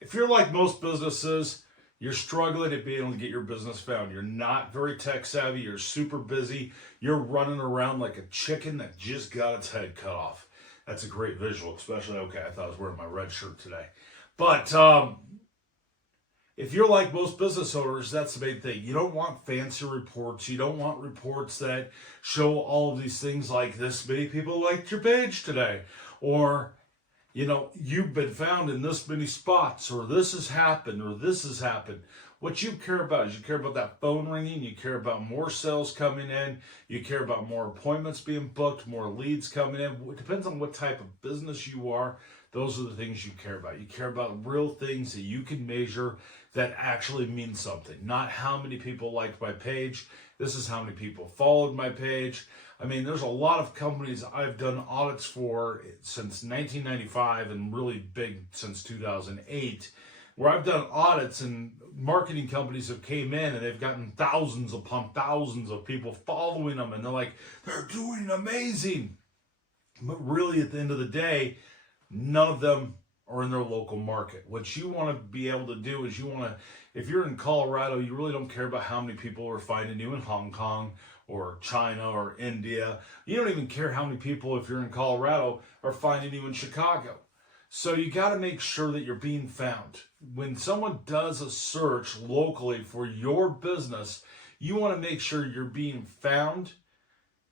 If you're like most businesses, you're struggling at being able to get your business found. You're not very tech savvy. You're super busy. You're running around like a chicken that just got its head cut off. That's a great visual, especially, okay, I thought I was wearing my red shirt today. But if you're like most business owners, that's the main thing. You don't want fancy reports. You don't want reports that show all of these things like this many people liked your page today. Or, you've been found in this many spots, or this has happened, or this has happened. What you care about is you care about that phone ringing, you care about more sales coming in, you care about more appointments being booked, more leads coming in. It depends on what type of business you are. Those are the things you care about. You care about real things that you can measure that actually mean something. Not how many people liked my page. This is how many people followed my page. I mean, there's a lot of companies I've done audits for since 1995 and really big since 2008, where I've done audits and marketing companies have came in and they've gotten thousands upon thousands of people following them, and they're like, they're doing amazing. But really, at the end of the day, none of them are in their local market. What you want to be able to do is if you're in Colorado, you really don't care about how many people are finding you in Hong Kong or China or India. You don't even care how many people, if you're in Colorado, are finding you in Chicago. So you got to make sure that you're being found. When someone does a search locally for your business, you want to make sure you're being found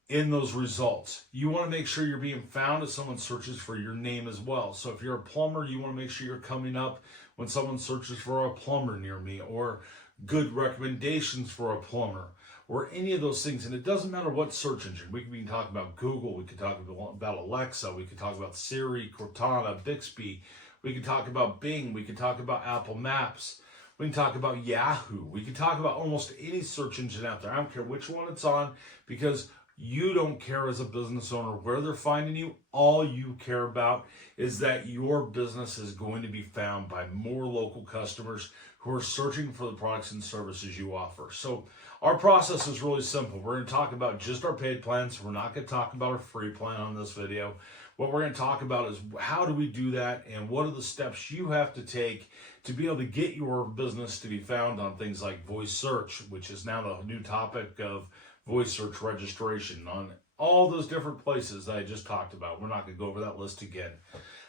in those results. You want to make sure you're being found if someone searches for your name as well. So if you're a plumber, you want to make sure you're coming up when someone searches for a plumber near me, or good recommendations for a plumber, or any of those things. And it doesn't matter what search engine. We can talk about Google, we could talk about Alexa, we could talk about Siri, Cortana, Bixby, we could talk about Bing, we could talk about Apple Maps, we can talk about Yahoo, we can talk about almost any search engine out there. I don't care which one it's on, because you don't care as a business owner where they're finding you. All you care about is that your business is going to be found by more local customers who are searching for the products and services you offer. So our process is really simple. We're going to talk about just our paid plans. We're not going to talk about our free plan on this video. What we're going to talk about is how do we do that, and what are the steps you have to take to be able to get your business to be found on things like voice search, which is now the new topic of voice search registration, on all those different places that I just talked about. We're not going to go over that list again.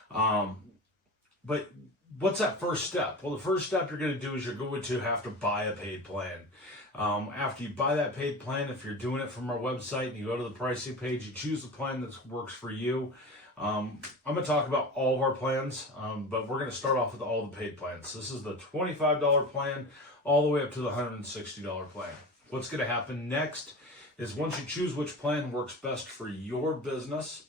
But what's that first step? Well, the first step you're going to do is you're going to have to buy a paid plan. After you buy that paid plan, if you're doing it from our website and you go to the pricing page, you choose the plan that works for you. I'm going to talk about all of our plans, but we're going to start off with all the paid plans. This is the $25 plan all the way up to the $160 plan. What's going to happen next is once you choose which plan works best for your business,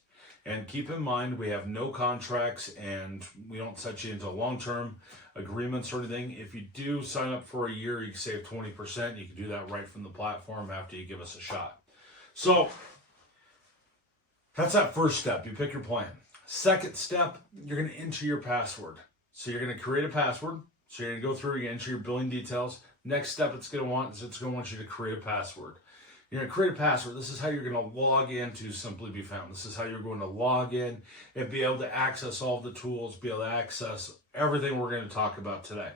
and keep in mind we have no contracts and we don't set you into long-term agreements or anything. If you do sign up for a year, you can save 20%. You can do that right from the platform after you give us a shot. So that's that first step. You pick your plan. Second step, you're going to enter your password. So you're going to create a password. So you're going to go through, you enter your billing details. Next step it's going to want you to create a password. You're going to create a password. This is how you're going to log in to Simply Be Found. This is how you're going to log in and be able to access all the tools, be able to access everything we're going to talk about today.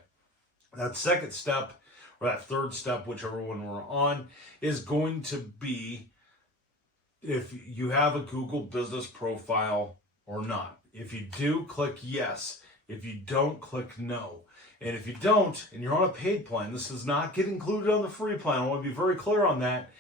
That second step, or that third step, whichever one we're on, is going to be if you have a Google business profile or not. If you do, click yes. If you don't, click no. And if you don't, and you're on a paid plan, this does not get included on the free plan. I want to be very clear on that.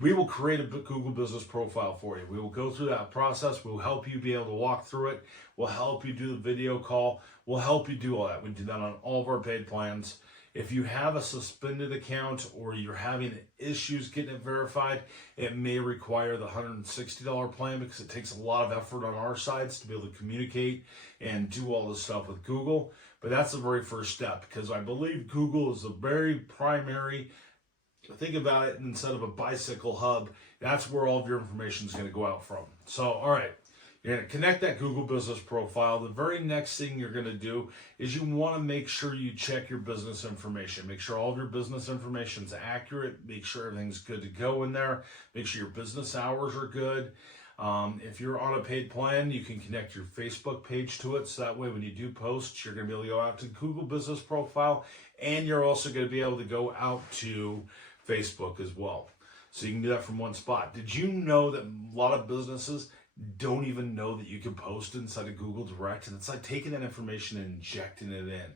We will create a Google business profile for you. We will go through that process. We'll help you be able to walk through it. We'll help you do the video call. We'll help you do all that. We do that on all of our paid plans. If you have a suspended account or you're having issues getting it verified, it may require the $160 plan because it takes a lot of effort on our sides to be able to communicate and do all this stuff with Google. But that's the very first step, because I believe Google is the very primary. Think about it, instead of a bicycle hub, that's where all of your information is going to go out from. So, all right, you're going to connect that Google business profile. The very next thing you're going to do is you want to make sure you check your business information. Make sure all of your business information is accurate. Make sure everything's good to go in there. Make sure your business hours are good. If you're on a paid plan, you can connect your Facebook page to it. So that way, when you do posts, you're going to be able to go out to Google Business Profile, and you're also going to be able to go out to Facebook as well. So you can do that from one spot. Did you know that a lot of businesses don't even know that you can post inside of Google Direct? And it's like taking that information and injecting it in.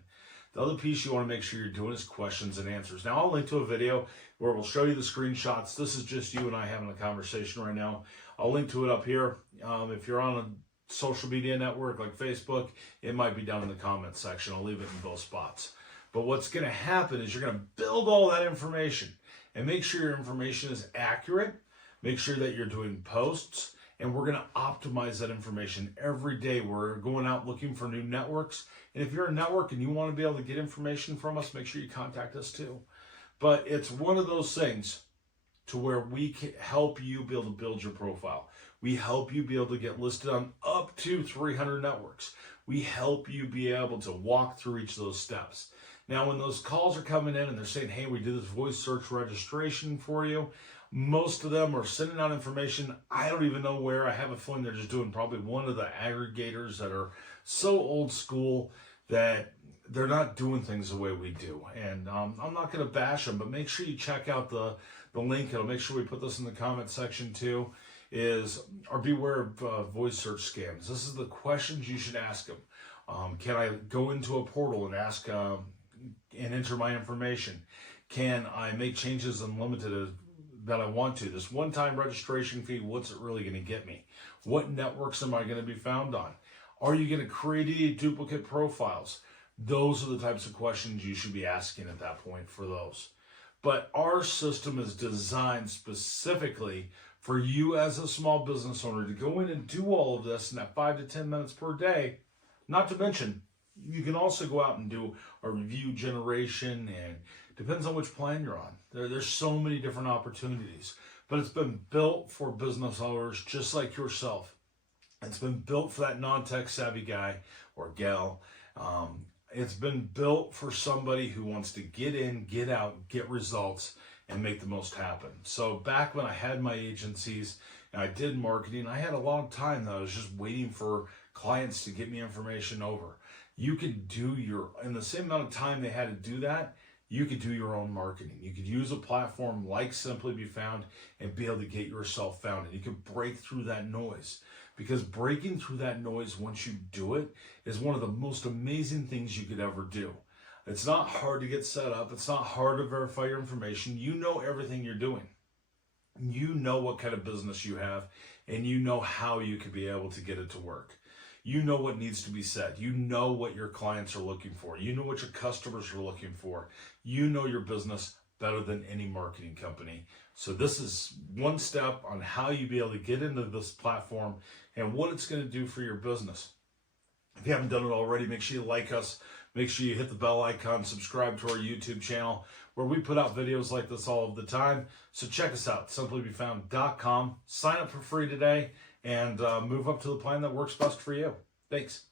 The other piece you want to make sure you're doing is questions and answers. Now, I'll link to a video where we'll show you the screenshots. This is just you and I having a conversation right now. I'll link to it up here. If you're on a social media network like Facebook, it might be down in the comments section. I'll leave it in both spots. But what's going to happen is you're going to build all that information and make sure your information is accurate. Make sure that you're doing posts. And we're going to optimize that information every day. We're going out looking for new networks. And if you're a network and you want to be able to get information from us, make sure you contact us too. But it's one of those things to where we can help you be able to build your profile. We help you be able to get listed on up to 300 networks. We help you be able to walk through each of those steps. Now, when those calls are coming in and they're saying, hey, we did this voice search registration for you, most of them are sending out information. I don't even know where. I have a feeling they're just doing probably one of the aggregators that are so old school that they're not doing things the way we do. And I'm not going to bash them, but make sure you check out the link. I'll make sure we put this in the comment section too, or beware of voice search scams. This is the questions you should ask them. Can I go into a portal and ask and enter my information? Can I make changes unlimited that I want to? This one-time registration fee, what's it really going to get me? What networks am I going to be found on? Are you going to create any duplicate profiles? Those are the types of questions you should be asking at that point for those. But our system is designed specifically for you as a small business owner to go in and do all of this in that 5 to 10 minutes per day. Not to mention, you can also go out and do a review generation, and depends on which plan you're on. There's so many different opportunities, but it's been built for business owners just like yourself. It's been built for that non-tech savvy guy or gal. It's been built for somebody who wants to get in, get out, get results, and make the most happen. So back when I had my agencies and I did marketing, I had a long time that I was just waiting for clients to get me information over. You could do in the same amount of time they had to do that, you could do your own marketing. You could use a platform like Simply Be Found and be able to get yourself found. And you can break through that noise. Because breaking through that noise once you do it is one of the most amazing things you could ever do. It's not hard to get set up. It's not hard to verify your information. You know everything you're doing. You know what kind of business you have, and you know how you could be able to get it to work. You know what needs to be said. You know what your clients are looking for. You know what your customers are looking for. You know your business better than any marketing company. So this is one step on how you be able to get into this platform and what it's going to do for your business. If you haven't done it already, make sure you like us. Make sure you hit the bell icon, subscribe to our YouTube channel where we put out videos like this all of the time. So check us out, simplybefound.com. Sign up for free today and move up to the plan that works best for you. Thanks.